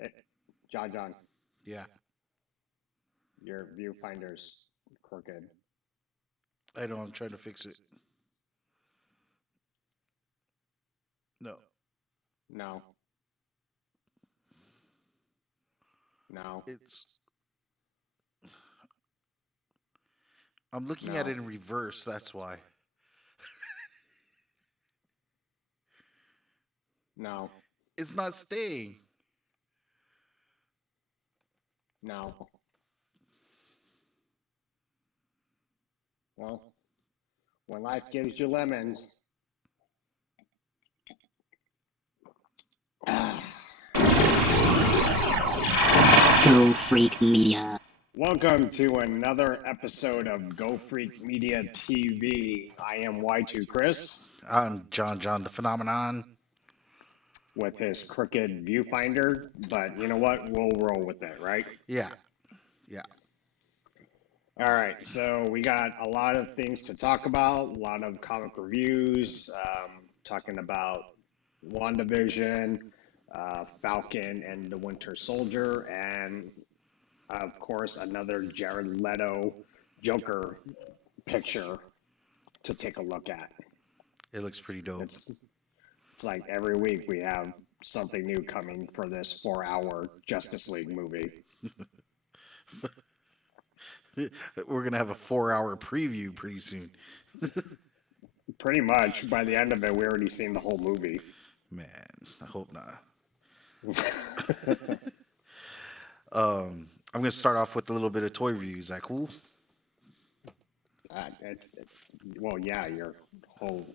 Eh, John, Yeah, your viewfinder's crooked. I know. I'm trying to fix it. No, No, no, it's. I'm looking at no, it in reverse. That's why. no, It's not staying. no. Well, when life gives you lemons. Go Freak Media. Welcome to another episode of Go Freak Media TV. I am Y2 Chris I'm John the Phenomenon. with his crooked viewfinder, but you know what? We'll roll with it, right? Yeah, yeah. All right, so we got a lot of things to talk about, a lot of comic reviews, talking about WandaVision, Falcon and the Winter Soldier, and of course, another Jared Leto Joker picture to take a look at. It looks pretty dope. It's it's like every week we have something new coming for this 4 hour Justice League movie. We're gonna have a 4 hour preview pretty soon. Pretty much by the end of it, we already seen the whole movie. Man, I hope not. I'm gonna start off with a little bit of toy reviews. Is that cool? Well, yeah, your whole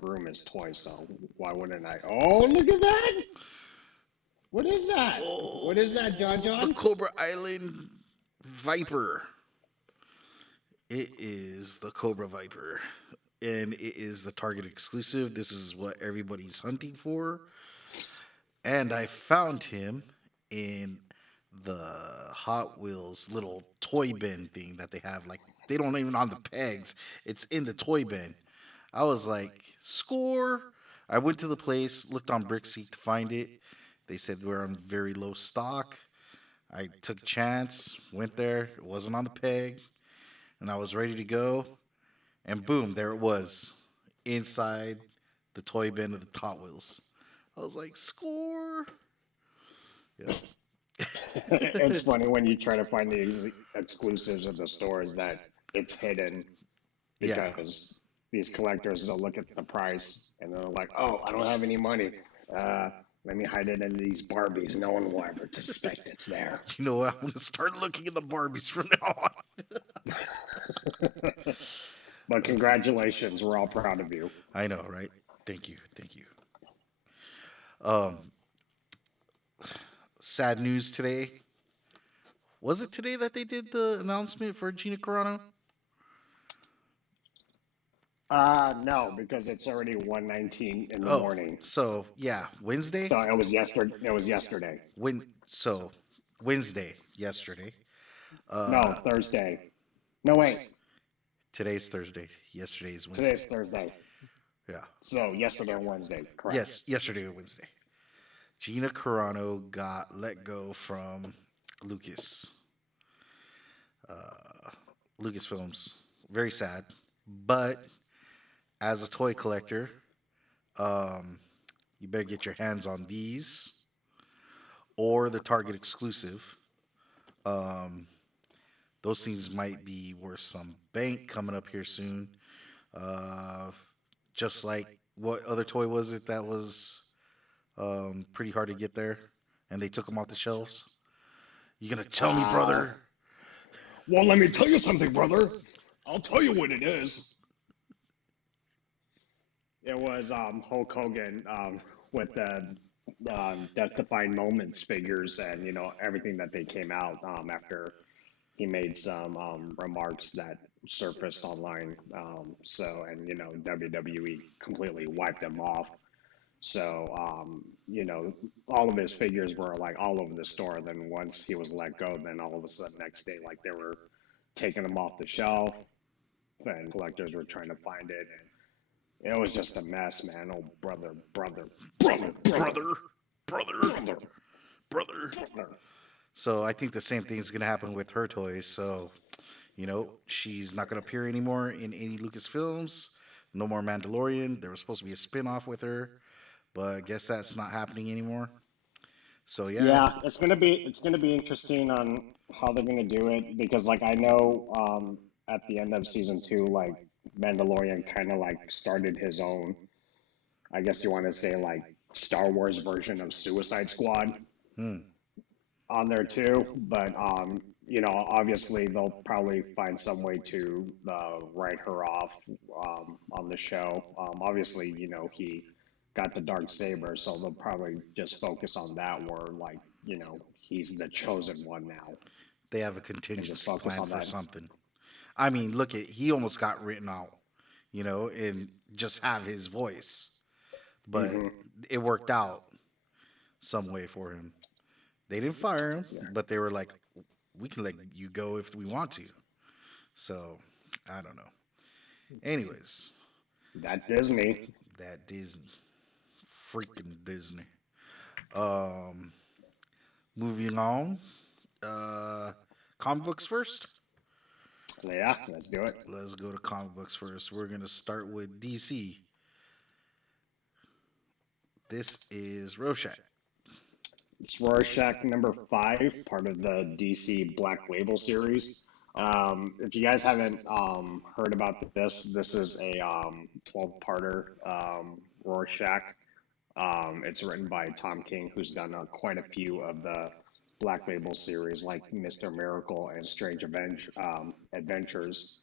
room is toys, so why wouldn't I? Oh, look at that! What is that? What is that, John? The John? Cobra Island Viper. It is the Cobra Viper, and it is the Target exclusive. This is what everybody's hunting for. And I found him in the Hot Wheels little toy bin thing that they have. Like, they don't even on the pegs, it's in the toy bin. I was like, score. I went to the place, looked on Brickseek to find it. They said we're on very low stock. I took a chance, went there. It wasn't on the peg, and I was ready to go. And boom, there it was, inside the toy bin of the Hot Wheels. I was like, score. Yeah. It's funny when you try to find the exclusives of the stores that it's hidden Yeah. because these collectors will look at the price and they're like, "Oh, I don't have any money. Uh, Let me hide it in these Barbies. No one will ever suspect it's there." You know what? I'm gonna start looking at the Barbies from now on. But congratulations, we're all proud of you. I know, right? Thank you, thank you. Um, Sad news today. Was it today that they did the announcement for Gina Carano? No, because it's already 1:19 in the Oh, morning. so yeah, Wednesday. So it was yesterday. It was yesterday. So Wednesday, yesterday. No, Uh, Thursday. No, wait. Today's Thursday. Yesterday is Wednesday. Today's Thursday. Yeah. So yesterday or Wednesday, correct? Yes, yesterday or Wednesday. Gina Carano got let go from Lucas. Uh, Lucasfilms. Very sad. But as a toy collector, um, you better get your hands on these or the Target exclusive. Um, those things might be worth some bank coming up here soon. Uh, just like what other toy was it that was pretty hard to get there, and they took them off the shelves? You gonna tell me, brother? Well, let me tell you something, brother. I'll tell you what it is. It was Hulk Hogan with the Death Defying Moments figures and everything that they came out after he made some remarks that surfaced online. And WWE completely wiped them off. So all of his figures were like all over the store. Then once he was let go, then all of a sudden next day, like they were taking them off the shelf, and collectors were trying to find it. And it was just a mess, man. Oh, brother, brother, brother, brother, Brother, brother. brother. brother. So I think the same thing is going to happen with her toys. So, she's not going to appear anymore in any Lucasfilms. No more Mandalorian. There was supposed to be a spin-off with her, but I guess that's not happening anymore. So yeah, Yeah, it's gonna be interesting on how they're gonna do it because like I know at the end of season two, like Mandalorian kind of like started his own, I guess you want to say like Star Wars version of Suicide Squad hmm, on there too. But obviously they'll probably find some way to write her off on the show. Obviously, he got the dark saber, so they'll probably just focus on that. Where like he's the chosen one now, they have a and just contingency focus plan on for that. something. I mean, look at he almost got written out, and just have his voice, but Hmm. it worked out some way for him. They didn't fire him, Yeah, but they were like, "We can let you go if we want to." So I don't know. Anyways, that Disney. that Disney, freaking Disney. Um, moving on. Uh, comic books first. Yeah, let's do it. Let's go to comic books first. We're gonna start with DC. This is Rorschach. It's Rorschach number five, part of the DC Black Label series. If you guys haven't heard about this is a 12-parter Rorschach. It's written by Tom King, who's done quite a few of the Black Label series, like Mr. Miracle and Strange Adventures.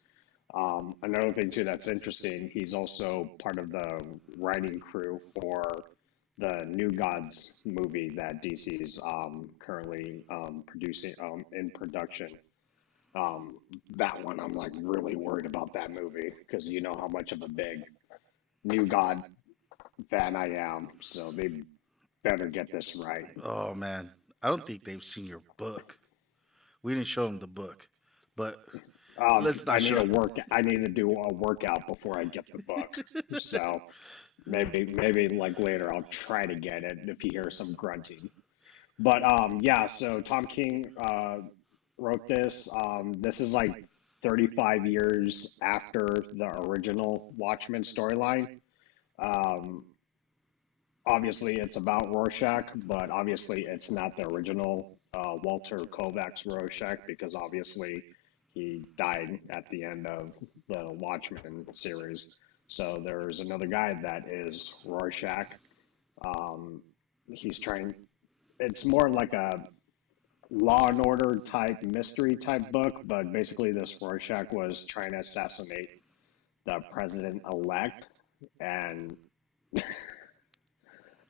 Another thing too that's interesting, he's also part of the writing crew for the New Gods movie that DC is currently producing in production. That one, I'm like really worried about that movie because you know how much of a big New God fan I am. So they better get this right. Oh man, I don't think they've seen your book. We didn't show them the book, but let's I not need show. a work. I need to do a workout before I get the book. So maybe like later I'll try to get it if you hear some grunting. But yeah, so Tom King wrote this. This is like 35 years after the original Watchmen storyline. Um, Obviously, it's about Rorschach, but obviously, it's not the original Walter Kovacs Rorschach because obviously he died at the end of the Watchmen series. So there's another guy that is Rorschach. Um, he's trying. It's more like a Law and Order type mystery type book, but basically, this Rorschach was trying to assassinate the president elect, and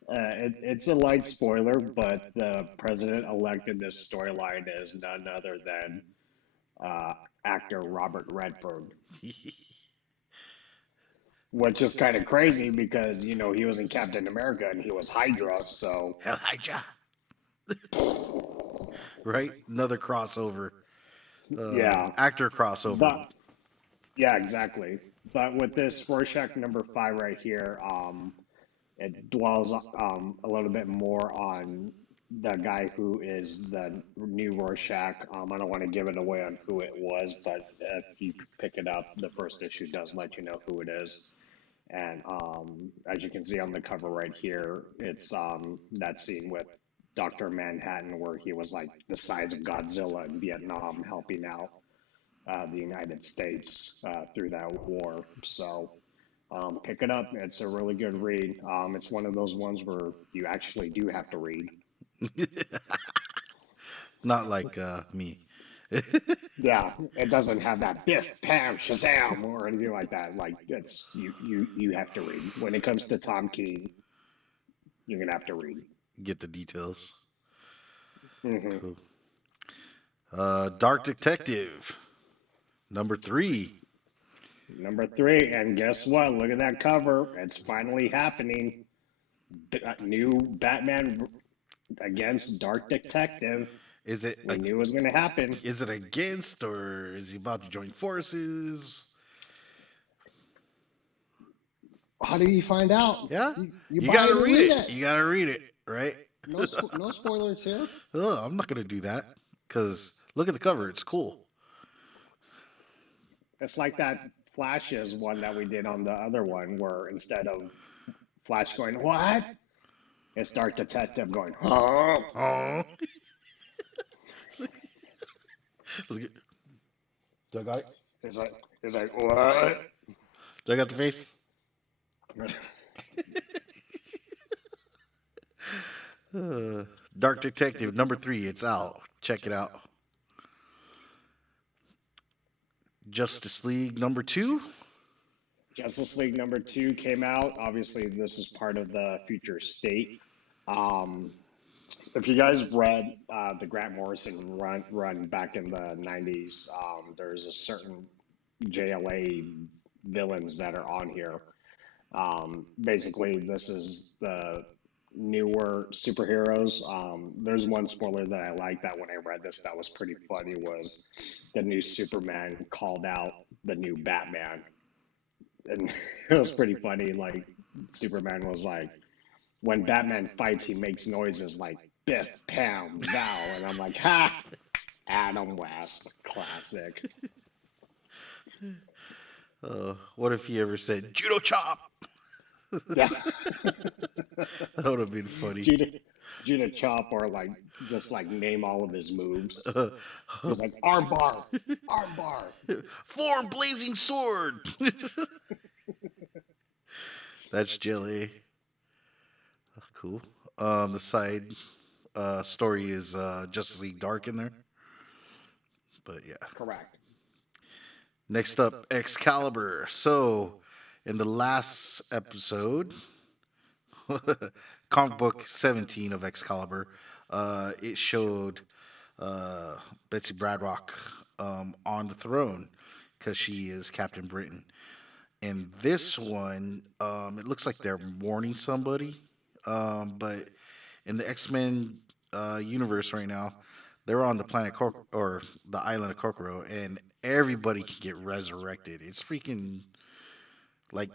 it's a light spoiler, but the president elect in this storyline is none other than uh, actor Robert Redford, which is kind of crazy because he was in Captain America and he was Hydra, so Hell, Hydra. Right? Another crossover. yeah. Actor crossover. But yeah, exactly. But with this Rorschach number five right here, it dwells a little bit more on the guy who is the new Rorschach. I don't want to give it away on who it was, but if you pick it up, the first issue does let you know who it is. And as you can see on the cover right here, it's that scene with Dr. Manhattan where he was like the size of Godzilla in Vietnam helping out the United States through that war. So pick it up. It's a really good read. It's one of those ones where you actually do have to read. Not like me. Yeah, it doesn't have that biff, pam, shazam, or anything like that. Like it's you have to read. When it comes to Tom King, you're gonna have to read. Get the details. Hmm. Cool. Dark Detective. Number 3. Number three, and guess what? Look at that cover. It's finally happening. New Batman against Dark Detective. Is it We knew it was gonna happen. is it against or is he about to join forces? How do you find out? Yeah, You you buy gotta it and read read it. You gotta read it, right? No spoilers here. Oh, I'm not gonna do that because look at the cover; it's cool. It's like that Flashes one that we did on the other one, where instead of Flash going, "What?" it's Dark Detective going, "Huh?" Oh, look at, do I got it? It's like, "What?" Do I got the face? Uh, Dark Detective #3. It's out. Check it out. Justice League #2. Justice League #2 came out. Obviously, this is part of the future state. Um, if you guys read the Grant Morrison run back in the '90s, there's a certain JLA villains that are on here. Basically, this is the newer superheroes. There's one spoiler that I like that when I read this that was pretty funny was the new Superman called out the new Batman, and it was pretty funny. Like Superman was like, when Batman fights, he makes noises like biff, pound, bow, and I'm like, ha, Adam West, classic. What if he ever said judo chop? Yeah, That would have been funny. Judah, Judah Chop, or like just like name all of his moves. He's like armbar, armbar. Form blazing sword. That's jelly. Cool. The side story is Justice League Dark in there. But yeah. Correct. Next up, Excalibur. So, in the last episode, comic book 17 of Excalibur, it showed Betsy Braddock on the throne because she is Captain Britain. In this one, it looks like they're mourning somebody, but in the X-Men universe right now, they're on the planet or the island of Kokoro, and everybody can get resurrected. It's freaking like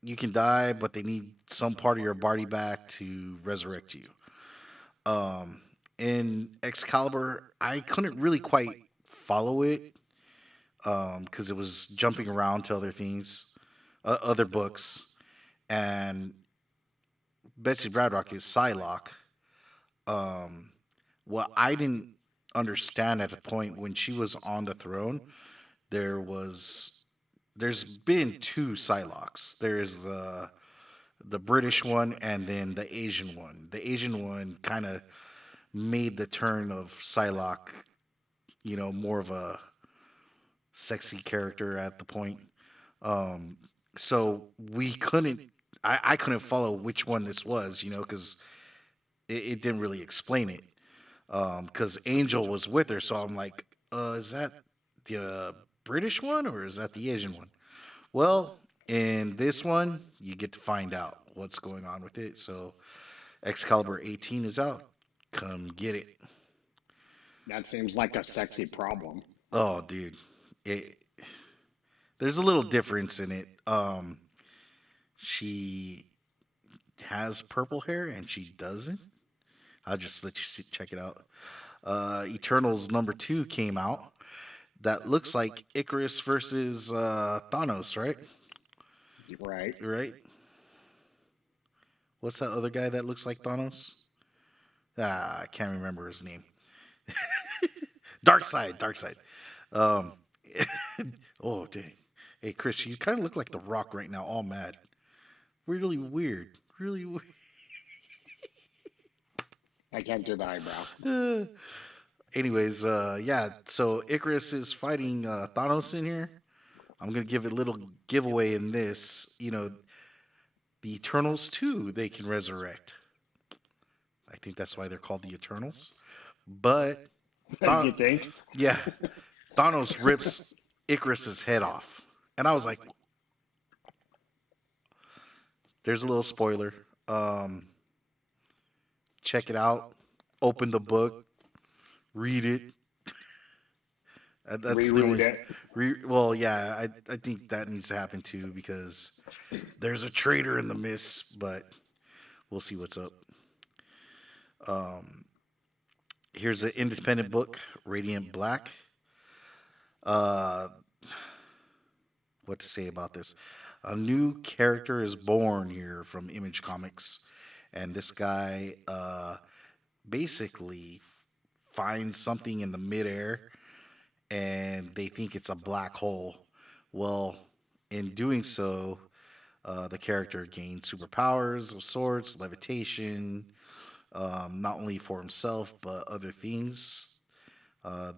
you can die, but they need some part of your body back to resurrect you. In Excalibur, I couldn't really quite follow it because it was jumping around to other things, other books, and Betsy Braddock is Psylocke. What I didn't understand at the point when she was on the throne, there's been two Psylocks. There's the British one and then the Asian one. The Asian one kind of made the turn of Psylocke, more of a sexy character at the point. So we couldn't, I couldn't follow which one this was, because it didn't really explain it. Because Angel was with her, so I'm like, is that the British one or is that the Asian one? Well, in this one, you get to find out what's going on with it. So Excalibur 18 is out. Come get it. That seems like a sexy problem. Oh, dude. There's a little difference in it. She has purple hair and she doesn't. I'll just let you check it out. Eternals #2 came out. That looks like Icarus versus Thanos, right? Right. Right. What's that other guy that looks like Thanos? I can't remember his name. Darkseid. Um, oh, dang. Hey, Chris, you kind of look like The Rock right now, all mad. Really weird. Really weird. I can't do the eyebrow. Anyways, yeah, so Icarus is fighting Thanos in here. I'm going to give it a little giveaway in this. The Eternals, too, they can resurrect. I think that's why they're called the Eternals. But, You think? yeah, Thanos rips Icarus's head off. And I was like, there's a little spoiler. Check it out. Open the book. Read it. That's the Reread only. it. Well, yeah, I think that needs to happen too because there's a traitor in the mist, but we'll see what's up. Um, Here's an independent book, Radiant Black. Uh, what to say about this? A new character is born here from Image Comics, and this guy basically finds something in the midair, and they think it's a black hole. Well, in doing so, the character gains superpowers of sorts, levitation, not only for himself but other things.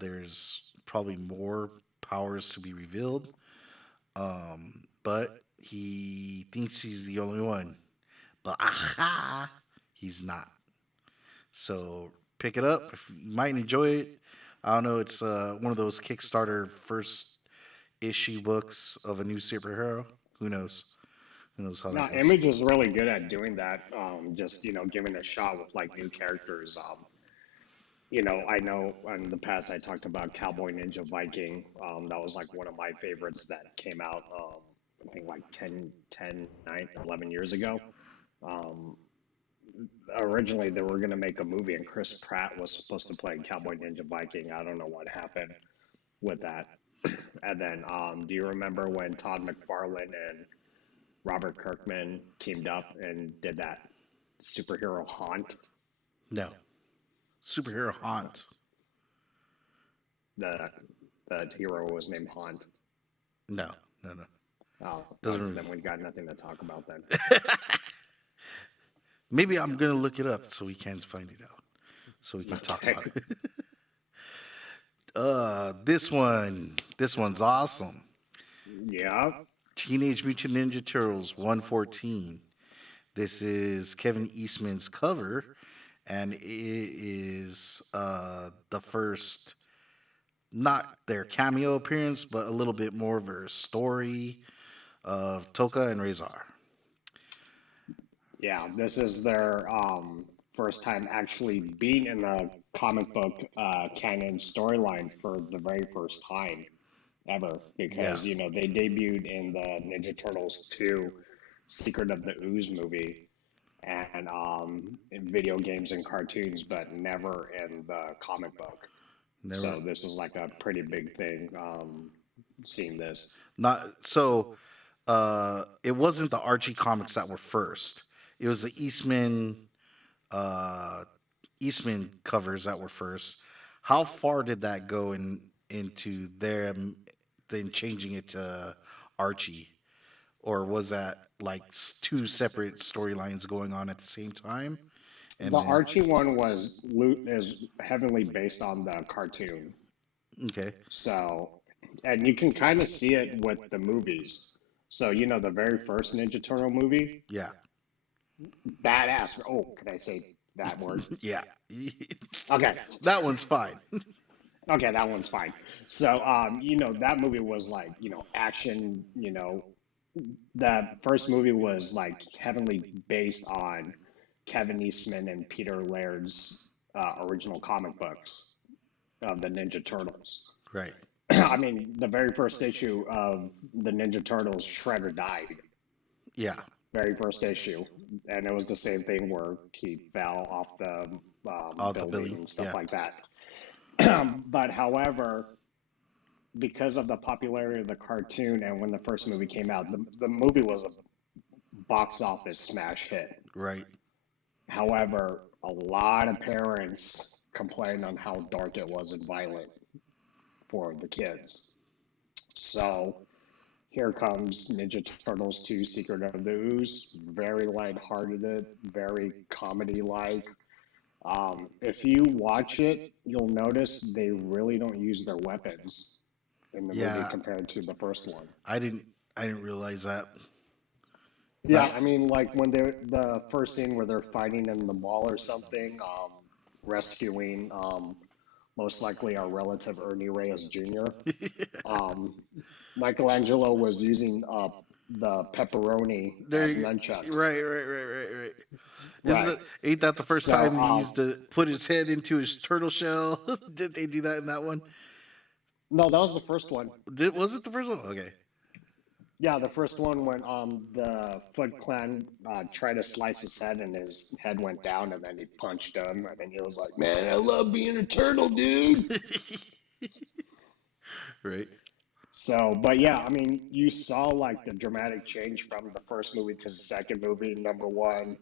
There's probably more powers to be revealed, but he thinks he's the only one. But aha, he's not. So pick it up. If you might enjoy it. I don't know. It's one of those Kickstarter first issue books of a new superhero. Who knows? Who knows how Now, that goes? Image is really good at doing that. Just giving it a shot with like new characters. I know in the past I talked about Cowboy Ninja Viking. That was like one of my favorites that came out, I think like 11 years ago. Um, Originally, they were going to make a movie, and Chris Pratt was supposed to play Cowboy Ninja Viking. I don't know what happened with that. And then, do you remember when Todd McFarlane and Robert Kirkman teamed up and did that superhero Haunt? No. Superhero Haunt. The the hero was named Haunt. No. No. No. Oh, Doesn't. then we got nothing to talk about then. Maybe I'm gonna look it up so we can find it out, so we can talk Okay. about it. This one's awesome. Yeah. Teenage Mutant Ninja Turtles 114. This is Kevin Eastman's cover, and it is the first, not their cameo appearance, but a little bit more of their story of Toka and Rezar. Yeah, this is their first time actually being in the comic book canon storyline for the very first time ever, Yeah, because they debuted in the Ninja Turtles 2 Secret of the Ooze movie and in video games and cartoons, but never in the comic book. never. So this is like a pretty big thing, seeing this. Not so. It wasn't the Archie comics that were first. It was the Eastman covers that were first. How far did that go into them then changing it to Archie, or was that like two separate storylines going on at the same time? And The then Archie one is heavily based on the cartoon. okay, So, and you can kind of see it with the movies. So, the very first Ninja Turtle movie, yeah, badass. Oh, can I say that word? yeah, Okay. that one's fine. Okay, that one's fine. So, that movie was like, action, the first movie was like heavily based on Kevin Eastman and Peter Laird's original comic books of the Ninja Turtles. Right. I mean, the very first issue of the Ninja Turtles, Shredder died. Yeah. Very first issue, and it was the same thing where he fell off the The building Billy. and stuff Yeah. like that. But however, because of the popularity of the cartoon and when the first movie came out, the movie was a box office smash hit. Right. However, a lot of parents complained on how dark it was and violent for the kids. So here comes Ninja Turtles 2 Secret of the Ooze. Very lighthearted, very comedy-like. If you watch it, you'll notice they really don't use their weapons in the movie Yeah. compared to the first one. I didn't realize that. Yeah, I mean, like when the first scene where they're fighting in the mall or something, rescuing most likely our relative Ernie Reyes Jr. Um, Michelangelo was using the pepperoni There, as nunchucks. right. Right. Ain't that the first So, time he used to put his head into his turtle shell? Did they do that in that one? No, that was the first one. Was it the first one? Okay. Yeah, the first one when the Foot Clan tried to slice his head and his head went down and then he punched him and then he was like, "Man, I love being a turtle, dude." Right. So, but yeah, I mean, you saw like the dramatic change from the first movie to the second movie. Number one,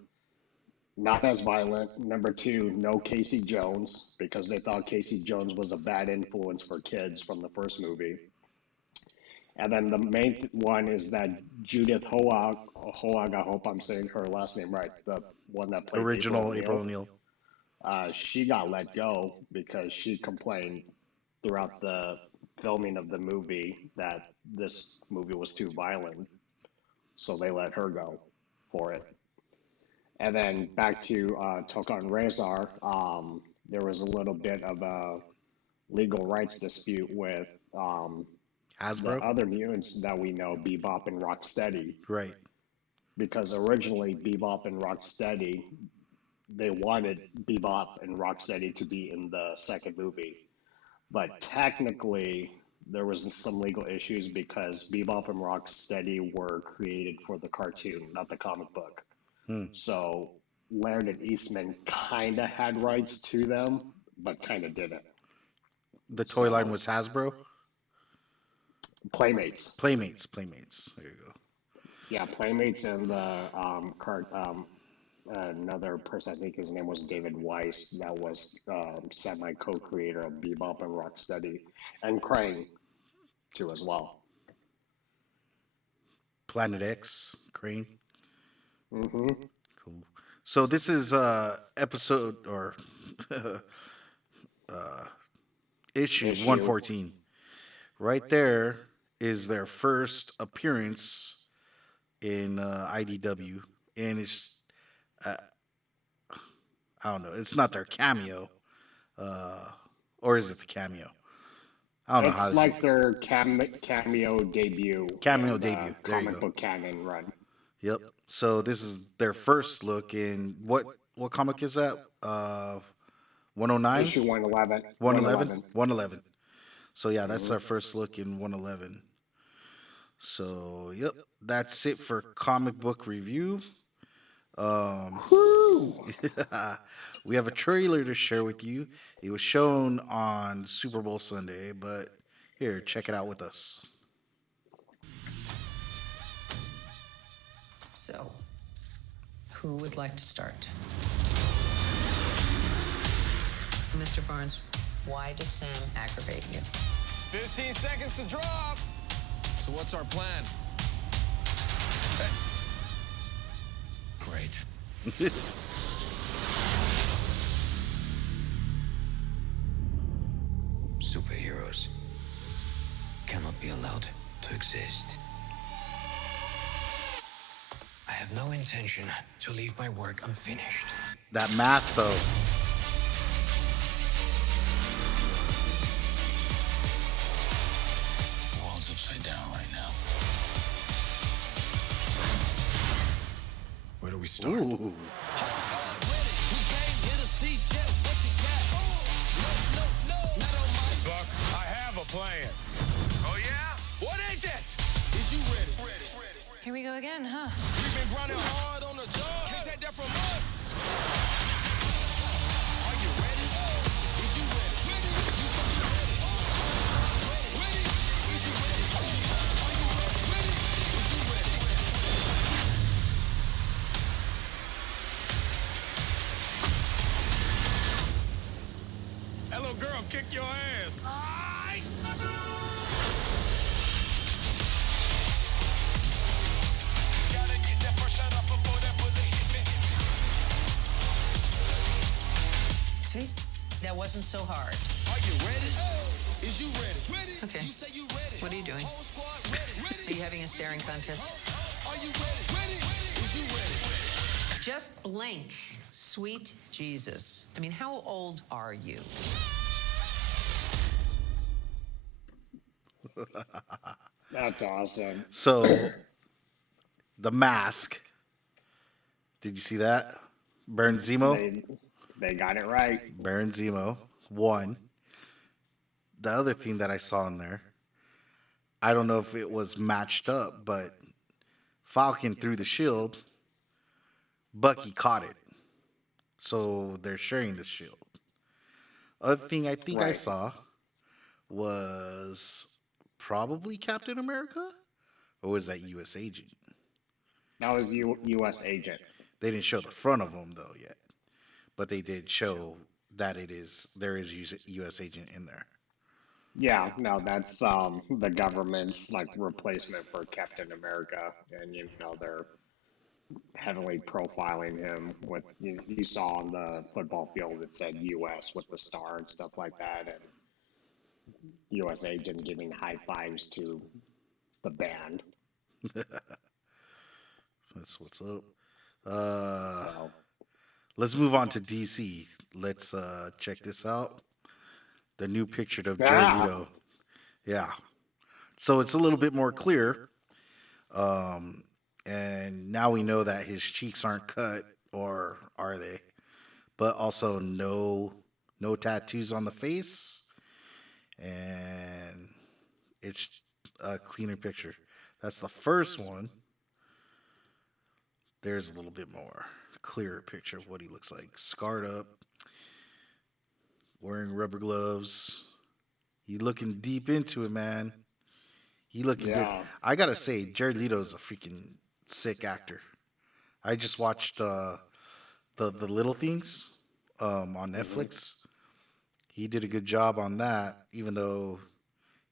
not as violent. Number two, no Casey Jones because they thought Casey Jones was a bad influence for kids from the first movie. And then the main one is that Judith Hoag, I hope I'm saying her last name right, the one that played April Original April O'Neil. O'Neil. She got let go because she complained throughout the filming of the movie that this movie was too violent, so they let her go for it. And then back to Tokan Rezar, there was a little bit of a legal rights dispute with the Hasbro. other mutants that we know, Bebop and Rocksteady, Right. because originally Bebop and Rocksteady, they wanted Bebop and Rocksteady to be in the second movie, but technically there was some legal issues because Bebop and Rocksteady were created for the cartoon, not the comic book. So Laird and Eastman kind of had rights to them, but kind of didn't. The toy line So was Hasbro. Playmates, Playmates. Playmates. There you go. yeah, Playmates, and the card. Another person, I think his name was David Weiss, that was semi co-creator of Bebop and Rocksteady, and Krang too as well. Planet X. Crane. Hmm. Cool. So this is episode or issue Issue. 114. Right there is their first appearance in IDW, and it's uh, I don't know. It's not their cameo, uh, or is it the cameo? I don't know how It's this is. like their cameo debut Cameo in the debut. There you comic go. book canon run. Yep. So this is their first look in what comic is that? 109? Issue 111. 111? 111. 111. So yeah, that's Hmm. our first look in 111. So yep, that's it for comic book review. Um, Woo! we have a trailer to share with you. It was shown on Super Bowl Sunday, but here, check it out with us. So, who would like to start? Mr. Barnes, why does Sam aggravate you? 15 seconds to drop. So what's our plan? Great. Superheroes cannot be allowed to exist. I have no intention to leave my work unfinished. That mask, though. The world's upside down right now. Where do we start? Ooh. Buck, I have a plan. Oh, yeah? What is it? Is you ready? Here we go again, huh? We've been grinding hard on the job. Can't take that from us. Are you ready? Is you ready? You said you ready. Ready? Is you ready? Are you ready? Is you ready? Hello, girl, kick your ass. Gotta get that first shot off before that bullet hit me. See? That wasn't so hard. Are you ready? Is you ready? Ready? Okay. You say you ready. What are you doing? Whole squad ready. Ready? Are you having a staring contest? Are you ready? Ready? Is you ready? Just blink. Sweet Jesus. I mean, how old are you? That's awesome. So, the mask. Did you see that? Baron Zemo. They got it right. Baron Zemo. One. The other thing that I saw in there, I don't know if it was matched up, but Falcon threw the shield. Bucky caught it. So they're sharing the shield. Other thing I think I Right. saw was probably Captain America, or was that U.S. Agent? That was U.S. Agent. They didn't show the front of him though yet, but they did show that there is U.S. Agent in there. Yeah, no, that's the government's like replacement for Captain America, and they're heavily profiling him. With you saw on the football field, it said U.S. with the star and stuff like that, and U.S. Agent giving high fives to the band. That's what's up. Uh, So let's move on to DC. Let's check this out. The new picture of Jared yeah, Leto. Yeah. So it's a little bit more clear. And now we know that his cheeks aren't cut, or are they? But also no tattoos on the face, and it's a cleaner picture. That's the first one. There's a little bit more clearer picture of what he looks like. Scarred up, wearing rubber gloves. He looking deep into it, man. He looking good. yeah, I gotta say, Jared Leto's a freaking sick actor. I just watched the Little Things on Netflix. He did a good job on that, even though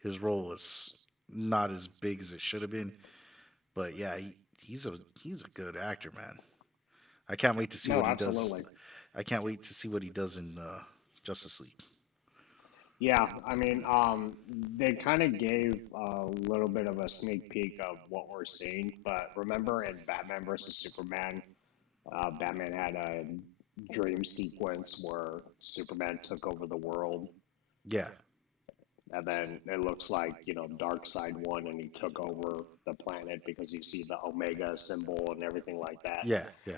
his role was not as big as it should have been. But yeah, he's a good actor, man. I can't wait to see no, what he absolutely. does. I can't wait to see what he does in Justice League. Yeah, I mean, they kind of gave a little bit of a sneak peek of what we're seeing, but remember in Batman versus Superman, Batman had a dream sequence where Superman took over the world, Yeah, and then it looks like, Darkseid won and he took over the planet because you see the Omega symbol and everything like that. yeah, yeah.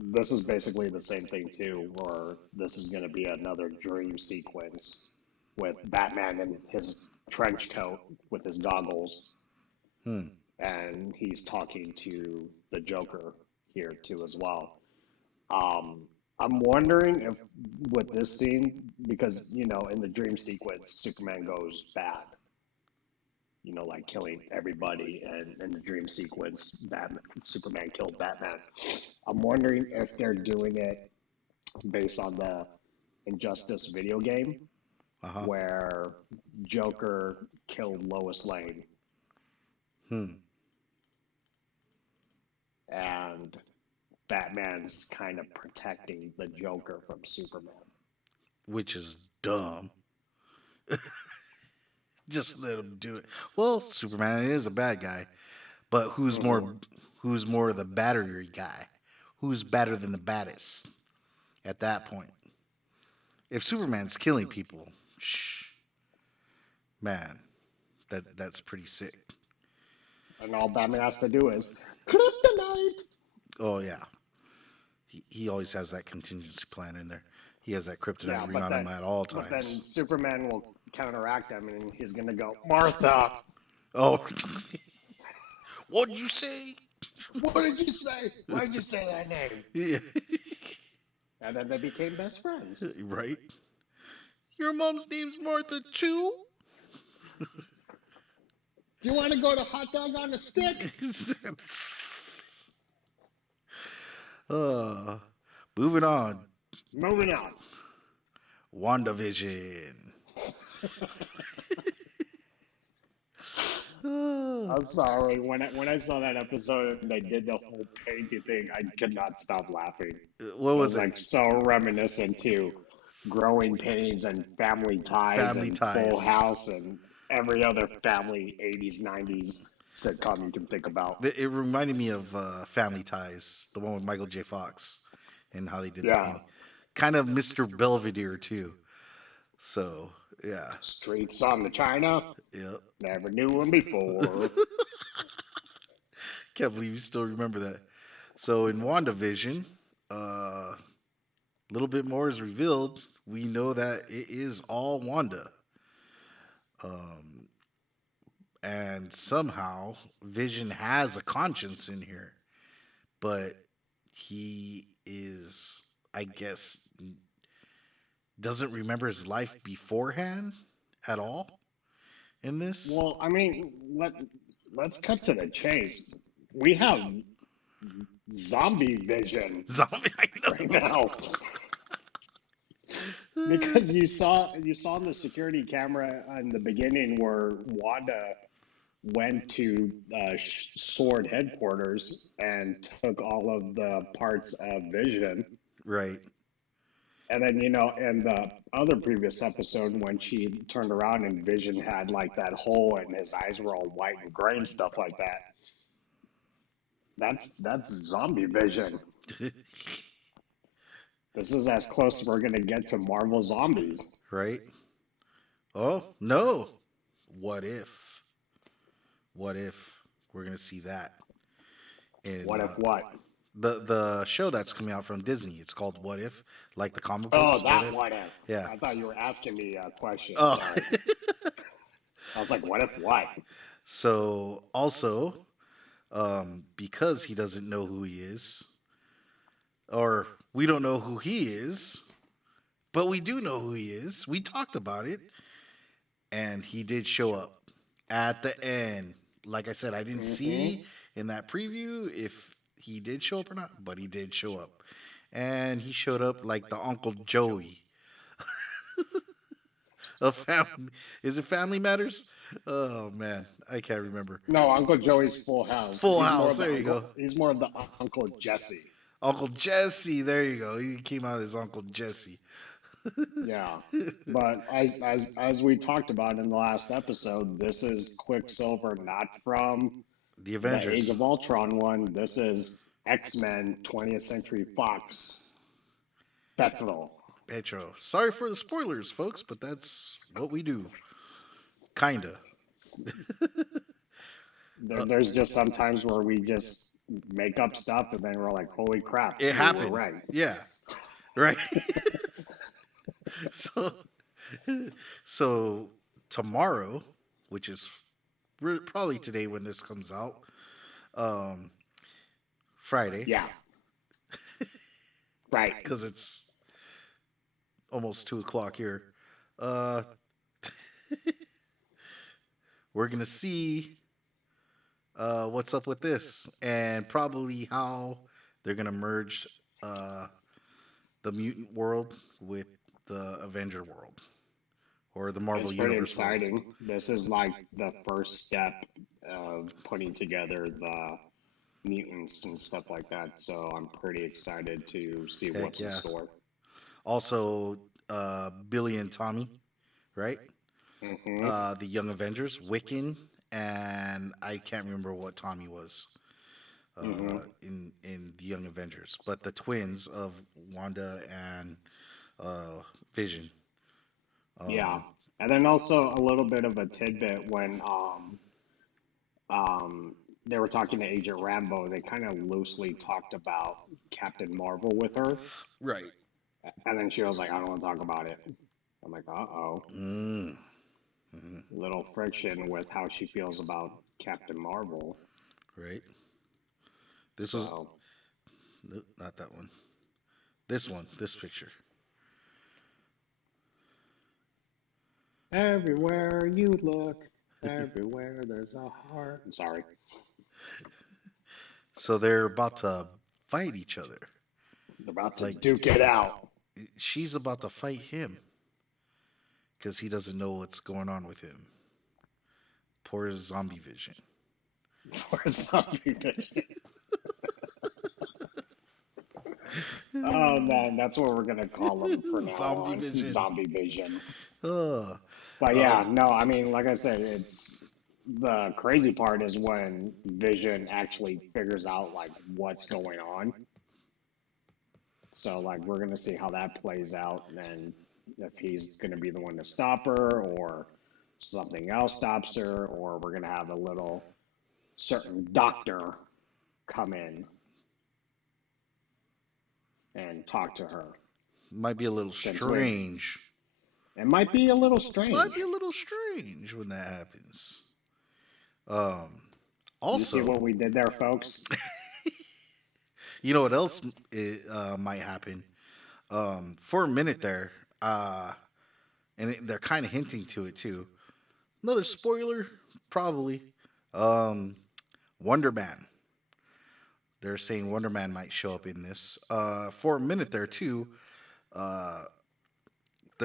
This is basically the same thing too, where this is going to be another dream sequence with Batman in his trench coat with his goggles, Hmm. and he's talking to the Joker here too as well. Um, I'm wondering if with this scene, because in the dream sequence, Superman goes bad, like killing everybody, and in the dream sequence, Superman killed Batman. I'm wondering if they're doing it based on the Injustice video game, Uh huh. where Joker killed Lois Lane, Hmm. and Batman's kind of protecting the Joker from Superman. Which is dumb. Just let him do it. Well, Superman is a bad guy, but who's more the battery guy? Who's better than the baddest at that point? If Superman's killing people, man, that's pretty sick. And all Batman has to do is kryptonite. Oh yeah, he always has that contingency plan in there. He has that Yeah, kryptonite ring on him at all but then times. Superman will counteract him, and he's gonna go, Martha. Oh, what'd you say? What did you say? Why did you say that name? Yeah, And then they became best friends. right. Your mom's name's Martha too. You want to go to hot dog on a stick? uh, moving on. Moving on. WandaVision. I'm sorry. When I saw that episode and they did the whole painting thing, I could not stop laughing. What It was was it? like so reminiscent to Growing Pains and Family Ties Family and Ties. Full House and every other family 80s, 90s sitcom you can think about. It reminded me of Family Ties, the one with Michael J. Fox, and how they did the Yeah. painting. Kind of Mr. Belvedere too. So yeah, Streets on the China, yep. never knew him before. Can't believe you still remember that. So in WandaVision, a little bit more is revealed. We know that it is all Wanda. And somehow Vision has a conscience in here, but he is, I guess, doesn't remember his life beforehand at all in this. Well, I mean, let's cut to the chase. We have zombie vision Zombie, I know. right now. Because you saw in the security camera in the beginning where Wanda went to Sword headquarters and took all of the parts of Vision. Right. And then, in the other previous episode, when she turned around and Vision had like that hole and his eyes were all white and gray and stuff like that. That's zombie Vision. This is as close as we're gonna get to Marvel zombies. Right. Oh no. What if? What if we're gonna see that? In, What if what? The show that's coming out from Disney. It's called What If, like the comic Oh, books. that what if? Yeah. I thought you were asking me a question. Oh. Sorry. I was like, what if what? So also, because he doesn't know who he is, or we don't know who he is, but we do know who he is. We talked about it, and he did show up at the end. Like I said, I didn't see in that preview if he did show up or not, but he did show up. And he showed up like the Uncle Joey of Family. Is it Family Matters? Oh man, I can't remember. No, Uncle Joey's Full House. Full He's more House, of the there you uncle- go. He's more of the Uncle Jesse. Uncle Jesse, there you go. He came out as Uncle Jesse. Yeah, but as we talked about in the last episode, this is Quicksilver, not from The the Avengers. Age of Ultron one. This is X-Men 20th Century Fox. Petro. Petro. Sorry for the spoilers, folks, but that's what we do. Kinda. There's just some times where we just make up stuff and then we're like, holy crap, It we were happened. right. Yeah. Right. so tomorrow, which is probably today when this comes out, Friday, Yeah. Right. because it's almost 2:00 here. We're gonna see what's up with this, and probably how they're gonna merge the mutant world with the Avenger world, or the Marvel It's pretty Universe world. exciting. This is like the first step of putting together the mutants and stuff like that. So I'm pretty excited to see Heck what's in yeah. store. Also, Billy and Tommy, right? Hmm. The Young Avengers, Wiccan, and I can't remember what Tommy was in the Young Avengers, but the twins of Wanda and Vision. Yeah. And then also a little bit of a tidbit when they were talking to Agent Rambo, they kind of loosely talked about Captain Marvel with her. Right. And then she was like, I don't want to talk about it. I'm like, uh-oh. Little friction with how she feels about Captain Marvel. Right. This was So, nope, not that one. This one, this picture. everywhere you look, everywhere there's a heart. I'm sorry. So they're about to fight each other. They're about to Like- duke it out. She's about to fight him because he doesn't know what's going on with him. Poor zombie Vision. For zombie vision. Oh man, that's what we're gonna call them for now Zombie on. Vision. Zombie Vision. Oh, But yeah, no, I mean, like I said, it's the crazy part is when Vision actually figures out like what's going on. So like we're gonna see how that plays out, and then if he's gonna be the one to stop her, or something else stops her, or we're gonna have a little certain doctor come in and talk to her. might be a little Since strange. It might be a little strange. Might be a little strange when that happens. You Also, see what we did there, folks? you know what else might happen? For a minute there, they're kind of hinting to it too. Another spoiler, probably. Wonder Man. They're saying Wonder Man might show up in this. For a minute there too, the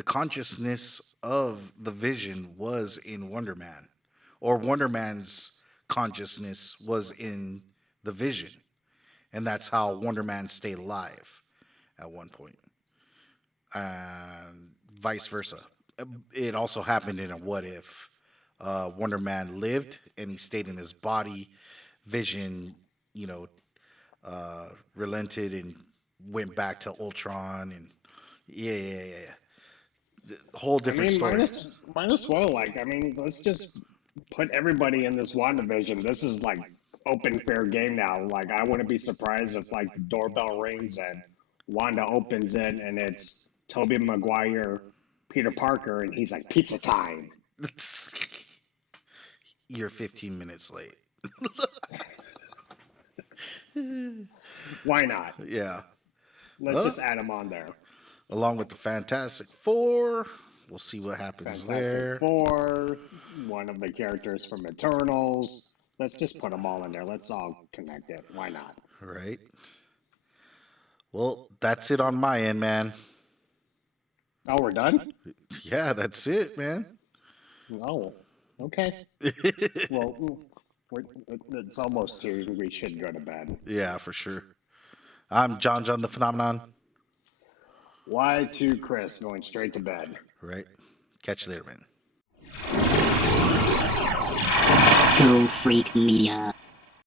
consciousness of the Vision was in Wonder Man, or Wonder Man's consciousness was in the Vision, and that's how Wonder Man stayed alive at one point, and vice versa. It also happened in a what if. Wonder Man lived and he stayed in his body. Vision, relented and went back to Ultron, and yeah. The whole different story. Might as well. Let's just put everybody in this WandaVision. This is like open fair game now. Like, I wouldn't be surprised if like the doorbell rings and Wanda opens it and it's Tobey Maguire, Peter Parker, and he's like, pizza time. You're 15 minutes late. Why not? Yeah. Let's just add him on there. Along with the Fantastic Four. We'll see what happens there. Fantastic Four, one of the characters from Eternals. Let's just put them all in there. Let's all connect it. Why not? Right. Well, that's it on my end, man. Oh, we're done? Yeah, that's it, man. Oh, okay. Well, it's almost 2. We should go to bed. Yeah, for sure. I'm John the Phenomenon. Y2 Chris going straight to bed. Right. Catch you later, man. Go Freak Media.